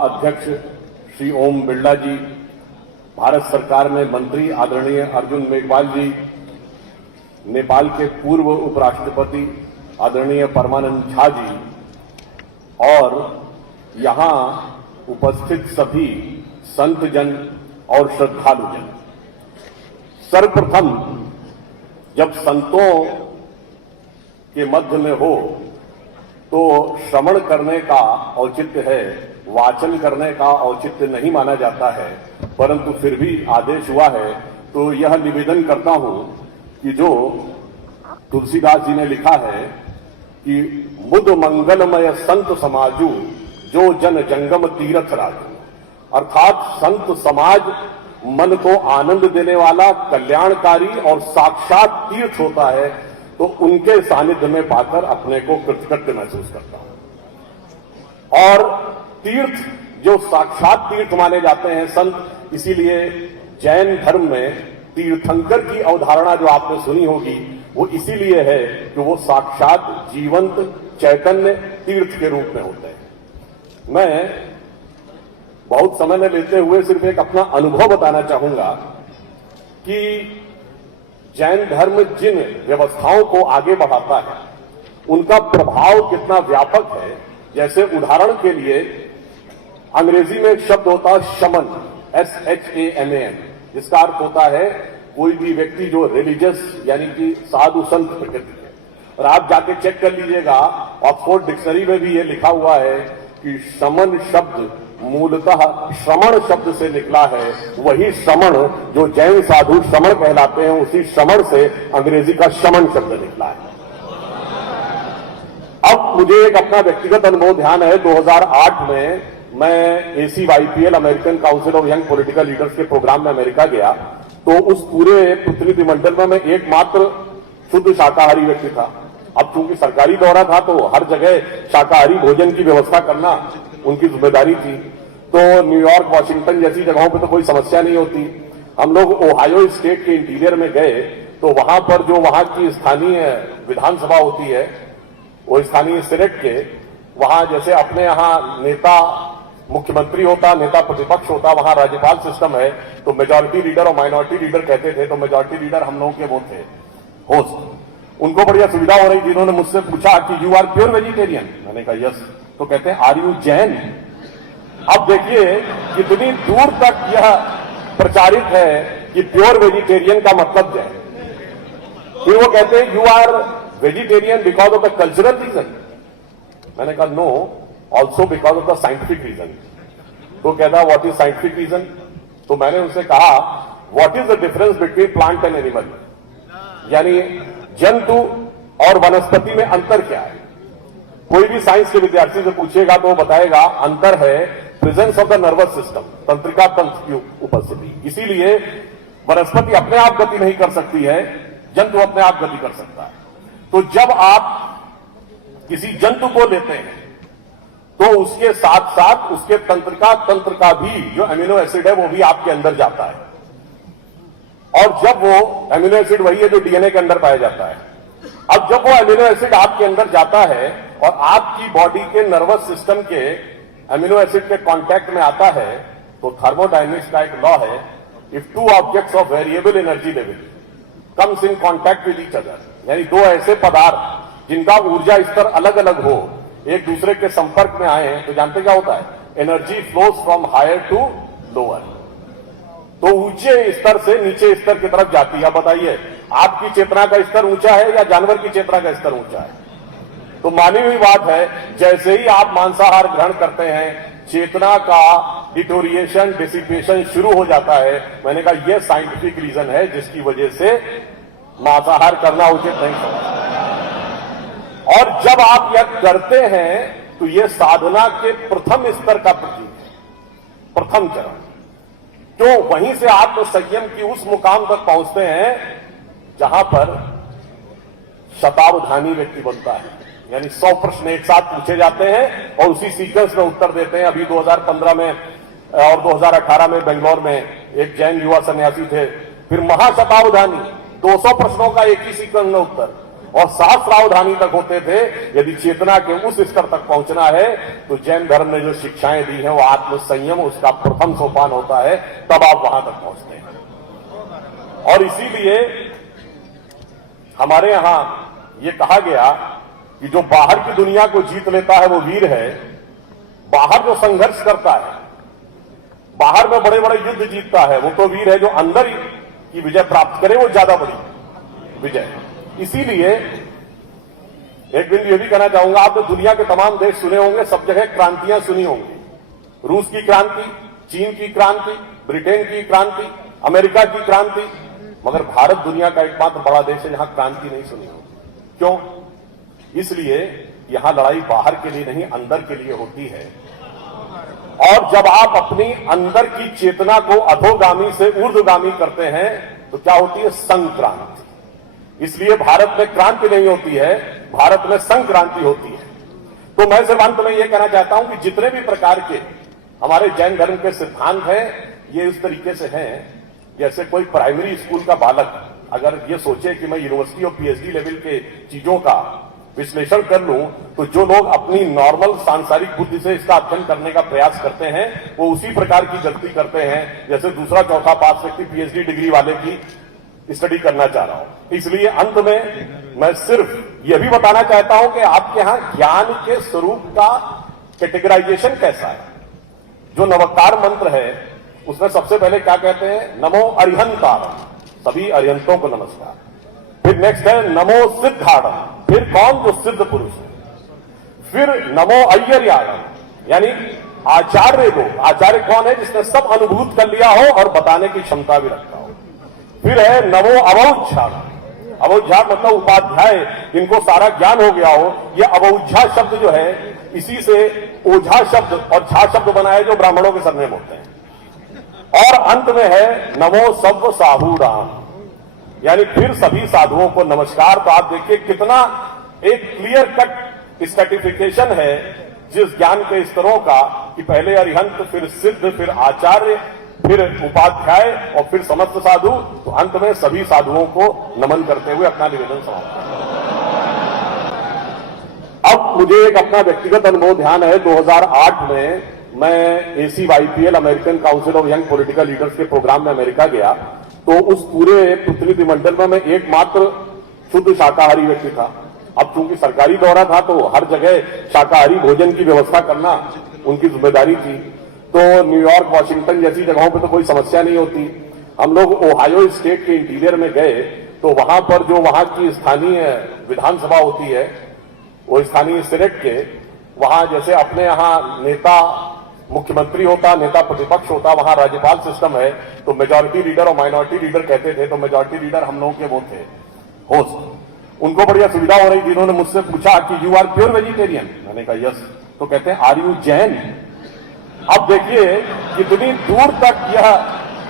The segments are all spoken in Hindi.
अध्यक्ष श्री ओम बिरला जी, भारत सरकार में मंत्री आदरणीय अर्जुन मेघवाल जी, नेपाल के पूर्व उपराष्ट्रपति आदरणीय परमानंद झा जी और यहां उपस्थित सभी संत जन और श्रद्धालु जन। सर्वप्रथम जब संतों के मध्य में हो तो श्रवण करने का औचित्य है, वाचन करने का औचित्य नहीं माना जाता है, परंतु फिर भी आदेश हुआ है तो यह निवेदन करता हूं कि जो तुलसीदास जी ने लिखा है कि मुद मंगलमय संत समाजू जो जन जंगम तीर्थ राजू, अर्थात संत समाज मन को आनंद देने वाला कल्याणकारी और साक्षात तीर्थ होता है, तो उनके सानिध्य में पाकर अपने को कृतकृत्य महसूस करता हूं। और तीर्थ जो साक्षात तीर्थ माने जाते हैं संत, इसीलिए जैन धर्म में तीर्थंकर की अवधारणा जो आपने सुनी होगी वो इसीलिए है कि वो साक्षात जीवंत चैतन्य तीर्थ के रूप में होते हैं। मैं बहुत समय न लेते हुए सिर्फ एक अपना अनुभव बताना चाहूंगा कि जैन धर्म जिन व्यवस्थाओं को आगे बढ़ाता है उनका प्रभाव कितना व्यापक है। जैसे उदाहरण के लिए अंग्रेजी में एक शब्द होता है शमन, SHAMAN, जिसका अर्थ होता है कोई भी व्यक्ति जो रिलीजियस यानी कि साधु संत प्रकृति है। और आप जाके चेक कर लीजिएगा, ऑक्सफोर्ड डिक्शनरी में भी ये लिखा हुआ है कि शमन शब्द मूलतः श्रमण शब्द से निकला है। वही श्रमण जो जैन साधु श्रमण कहलाते हैं, उसी श्रमण से अंग्रेजी का शमन शब्द निकला है। अब मुझे एक अपना व्यक्तिगत अनुभव ध्यान है। 2008 में मैं ACYPL American council of young political leaders के प्रोग्राम में अमेरिका गया, तो उस पूरे प्रतिनिधिमंडल में मैं एकमात्र शुद्ध शाकाहारी व्यक्ति था। अब चूंकि सरकारी दौरा था तो हर जगह शाकाहारी भोजन की व्यवस्था करना उनकी जिम्मेदारी थी। तो न्यूयॉर्क, वॉशिंगटन जैसी जगहों पे तो कोई समस्या नहीं होती। हम लोग ओहायो स्टेट के इंटीरियर में गए तो वहां पर जो वहां की स्थानीय विधानसभा होती है, वो स्थानीय सीनेट के वहां जैसे अपने यहाँ नेता मुख्यमंत्री होता, नेता प्रतिपक्ष होता, वहां राज्यपाल सिस्टम है। तो मेजॉरिटी लीडर और माइनॉरिटी लीडर कहते थे, तो मेजॉरिटी लीडर हम लोगों के वो थे होस्ट। उनको बढ़िया सुविधा हो रही थी। उन्होंने मुझसे पूछा कि यू आर प्योर वेजिटेरियन? मैंने कहा यस। तो कहते हैं आर यू जैन? अब देखिए कितनी दूर तक यह प्रचारित है कि प्योर वेजिटेरियन का मतलब क्या है। फिर वो कहते हैं you are vegetarian because of the cultural reason? मैंने कहा no, also because of the scientific reason. तो कहता व्हाट इज साइंटिफिक रीजन? तो मैंने उनसे कहा what is the difference between plant and animal, यानी जंतु और वनस्पति में अंतर क्या है। कोई भी साइंस के विद्यार्थी से पूछेगा तो वो बताएगा अंतर है presence of the nervous system, तंत्रिका तंत्र की उपस्थिति। इसीलिए वनस्पति अपने आप गति नहीं कर सकती है, जंतु अपने आप गति कर सकता है। तो जब आप किसी जंतु को लेते हैं तो उसके साथ साथ उसके तंत्रिका तंत्र का भी जो अमीनो एसिड है वो भी आपके अंदर जाता है। और जब वो अमीनो एसिड वही है जो डीएनए के अंदर पाया जाता है। अब जब वो अमीनो एसिड आपके अंदर जाता है और आपकी बॉडी के नर्वस सिस्टम के अमीनो एसिड के कांटेक्ट में आता है, तो थर्मोडायनेमिक्स का एक लॉ है, if two objects of variable energy level comes in contact with each other, यानी दो ऐसे पदार्थ जिनका ऊर्जा स्तर अलग अलग हो, एक दूसरे के संपर्क में आए तो जानते क्या होता है? Energy flows from higher to lower. तो ऊंचे स्तर से नीचे स्तर की तरफ जाती है। बताइए आपकी चेतना का स्तर ऊंचा है या जानवर की चेतना का स्तर ऊंचा है? तो मानी हुई बात है, जैसे ही आप मांसाहार ग्रहण करते हैं चेतना का डिटोरिएशन, डिसिपेशन शुरू हो जाता है। मैंने कहा यह साइंटिफिक रीजन है जिसकी वजह से मांसाहार करना उचित नहीं समझता। और जब आप यह करते हैं तो यह साधना के प्रथम स्तर का प्रतीक है, प्रथम चरण। तो वहीं से आत्म संयम की उस मुकाम तक पहुंचते हैं जहां पर शतावधानी व्यक्ति बनता है, यानी 100 प्रश्न एक साथ पूछे जाते हैं और उसी सीक्वेंस में उत्तर देते हैं। अभी 2015 में और 2018 में बेंगलोर में एक जैन युवा सन्यासी थे, फिर महाशतावधानी 200 प्रश्नों का एक ही सीक्वेंस में उत्तर। और सहस्रावधानी तक होते थे। यदि चेतना के उस स्तर तक पहुंचना है तो जैन धर्म ने जो शिक्षाएं दी हैं वो आत्मसंयम उसका प्रथम सोपान होता है, तब आप वहां तक पहुंचते हैं। और इसीलिए हमारे यहां ये कहा गया कि जो बाहर की दुनिया को जीत लेता है वो वीर है, बाहर जो संघर्ष करता है, बाहर में बड़े बड़े युद्ध जीतता है, वो तो वीर है। जो अंदर की विजय प्राप्त करे वो ज्यादा बड़ी विजय। इसीलिए एक बिंदु ये भी कहना चाहूंगा, आपने दुनिया के तमाम देश सुने होंगे, सब जगह क्रांतियां सुनी होंगी। रूस की क्रांति, चीन की क्रांति, ब्रिटेन की क्रांति, अमेरिका की क्रांति, मगर भारत दुनिया का एकमात्र बड़ा देश है जहां क्रांति नहीं सुनी होगी। क्यों? इसलिए यहां लड़ाई बाहर के लिए नहीं, अंदर के लिए होती है। और जब आप अपनी अंदर की चेतना को अधोगामी से ऊर्ध्वगामी करते हैं तो क्या होती है? संक्रांति। इसलिए भारत में क्रांति नहीं होती है, भारत में संक्रांति होती है। तो मैं सिर्फ अंत में यह कहना चाहता हूं कि जितने भी प्रकार के हमारे जैन धर्म के सिद्धांत हैं, ये इस तरीके से हैं जैसे कोई प्राइमरी स्कूल का बालक अगर ये सोचे कि मैं यूनिवर्सिटी और पीएचडी लेवल के चीजों का विश्लेषण कर लूं, तो जो लोग अपनी नॉर्मल सांसारिक बुद्धि से इसका अध्ययन करने का प्रयास करते हैं वो उसी प्रकार की गलती करते हैं जैसे दूसरा चौथा पास व्यक्ति पीएचडी डिग्री वाले की स्टडी करना चाह रहा हूं। इसलिए अंत में मैं सिर्फ यह भी बताना चाहता हूं कि आपके यहां ज्ञान के स्वरूप का कैटेगराइजेशन कैसा है। जो नवकार मंत्र है उसमें सबसे पहले क्या कहते हैं? नमो अरिहंतारम, सभी अरिहंतों को नमस्कार। फिर नेक्स्ट है नमो सिद्धारम, फिर कौन? जो सिद्ध पुरुष है। फिर नमो अय्यर्यायम, यानी आचार्य को। आचार्य कौन है? जिसने सब अनुभूत कर लिया हो और बताने की क्षमता भी रखता हो। फिर है नमो अवौझा। अवौझा मतलब उपाध्याय, जिनको सारा ज्ञान हो गया हो। यह अवौझा शब्द जो है इसी से ओझा शब्द और झा शब्द बनाए जो ब्राह्मणों के सरनेम होते हैं। और अंत में है नमो सर्व साहूराम, यानी फिर सभी साधुओं को नमस्कार। तो आप देखिए कितना एक क्लियर कट स्ट्रैटिफिकेशन है जिस ज्ञान के स्तरों का कि पहले अरिहंत, फिर सिद्ध, फिर आचार्य, फिर उपाध्याय और फिर समस्त साधु। तो अंत में सभी साधुओं को नमन करते हुए अपना निवेदन समाप्त। अब मुझे एक अपना व्यक्तिगत अनुभव ध्यान है। 2008 में मैं ACYPL American council of young political leaders के प्रोग्राम में अमेरिका गया। तो उस पूरे प्रतिनिधिमंडल में मैं एकमात्र शुद्ध शाकाहारी व्यक्ति था। अब चूंकि सरकारी दौरा था तो हर जगह शाकाहारी भोजन की व्यवस्था करना उनकी जिम्मेदारी थी। तो न्यूयॉर्क, वॉशिंगटन जैसी जगहों पे तो कोई समस्या नहीं होती। हम लोग ओहायो स्टेट के इंटीरियर में गए तो वहां पर जो वहां की स्थानीय विधानसभा होती है, वो स्थानीय सीनेट के वहां जैसे अपने यहां नेता मुख्यमंत्री होता, नेता प्रतिपक्ष होता, वहां राज्यपाल सिस्टम है। तो मेजॉरिटी लीडर और माइनॉरिटी लीडर कहते थे। तो मेजॉरिटी लीडर हम लोगों के वो थे होस्ट। उनको बढ़िया सुविधा हो रही थी। उन्होंने मुझसे पूछा कि यू आर प्योर वेजिटेरियन? मैंने कहा यस। तो कहते हैं आर यू जैन? अब देखिए कितनी दूर तक यह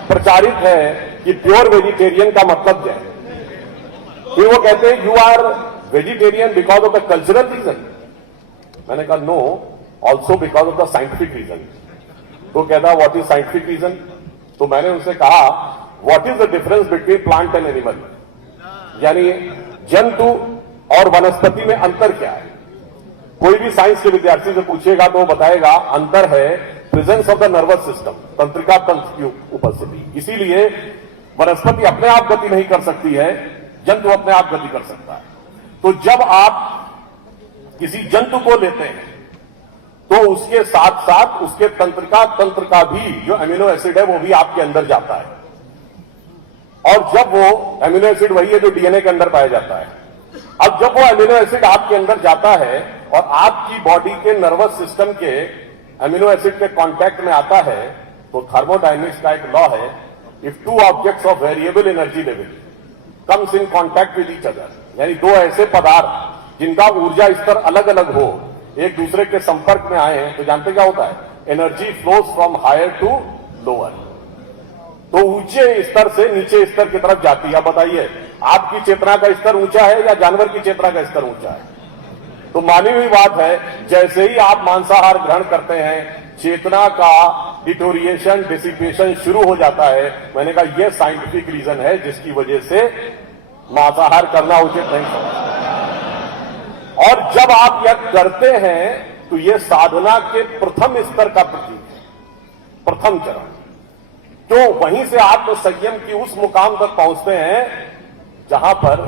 प्रचारित है कि प्योर वेजिटेरियन का मतलब जैन। फिर वो कहते हैं you are vegetarian because of the cultural reason? मैंने कहा no, also because of the scientific reason. तो कहता व्हाट इज साइंटिफिक रीजन? तो मैंने उनसे कहा what is the difference between plant and animal, यानी जंतु और वनस्पति में अंतर क्या है। कोई भी साइंस के विद्यार्थी से पूछेगा तो वो बताएगा अंतर है presence of the nervous system, तंत्रिका तंत्र की उपस्थिति। इसीलिए वनस्पति अपने आप गति नहीं कर सकती है, जंतु अपने आप गति कर सकता है। तो जब आप किसी जंतु को लेते हैं तो उसके साथ साथ उसके तंत्रिका तंत्र का भी जो अमीनो एसिड है वो भी आपके अंदर जाता है। और जब वो अमीनो एसिड वही है जो डीएनए के अंदर पाया जाता है। अब जब वो अमीनो एसिड आपके अंदर जाता है और आपकी बॉडी के नर्वस सिस्टम के अमीनो एसिड के कांटेक्ट में आता है तो थर्मोडायनेमिक्स का एक लॉ है, if two objects of variable energy level comes in contact with each other, यानी दो ऐसे पदार्थ जिनका ऊर्जा स्तर अलग अलग हो एक दूसरे के संपर्क में आए हैं तो जानते क्या होता है? Energy flows from higher to lower. तो ऊंचे स्तर से नीचे स्तर की तरफ जाती है। बताइए आपकी चेतना का स्तर ऊंचा है या जानवर की चेतना का स्तर ऊंचा है? तो मानी हुई बात है, जैसे ही आप मांसाहार ग्रहण करते हैं चेतना का डिटोरिएशन, डिसिपेशन शुरू हो जाता है। मैंने कहा यह साइंटिफिक रीजन है जिसकी वजह से मांसाहार करना उचित नहीं समझता। और जब आप यह करते हैं तो यह साधना के प्रथम स्तर का प्रतीक है, प्रथम चरण। तो वहीं से आत्म संयम की उस मुकाम तक पहुंचते हैं जहां पर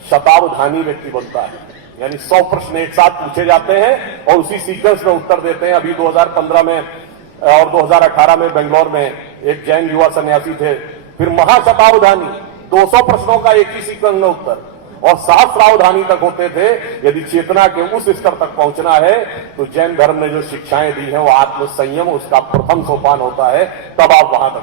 शतावधानी व्यक्ति बनता है, यानी 100 प्रश्न एक साथ पूछे जाते हैं और उसी सीक्वेंस में उत्तर देते हैं। अभी 2015 में और 2018 में बेंगलोर में एक जैन युवा सन्यासी थे, फिर महाशतावधानी 200 प्रश्नों का एक ही सीक्वेंस में उत्तर, और सहस्रावधानी तक होते थे। यदि चेतना के उस स्तर तक पहुंचना है तो जैन धर्म ने जो शिक्षाएं दी हैं वो आत्म संयम उसका प्रथम सोपान होता है, तब आप वहां तक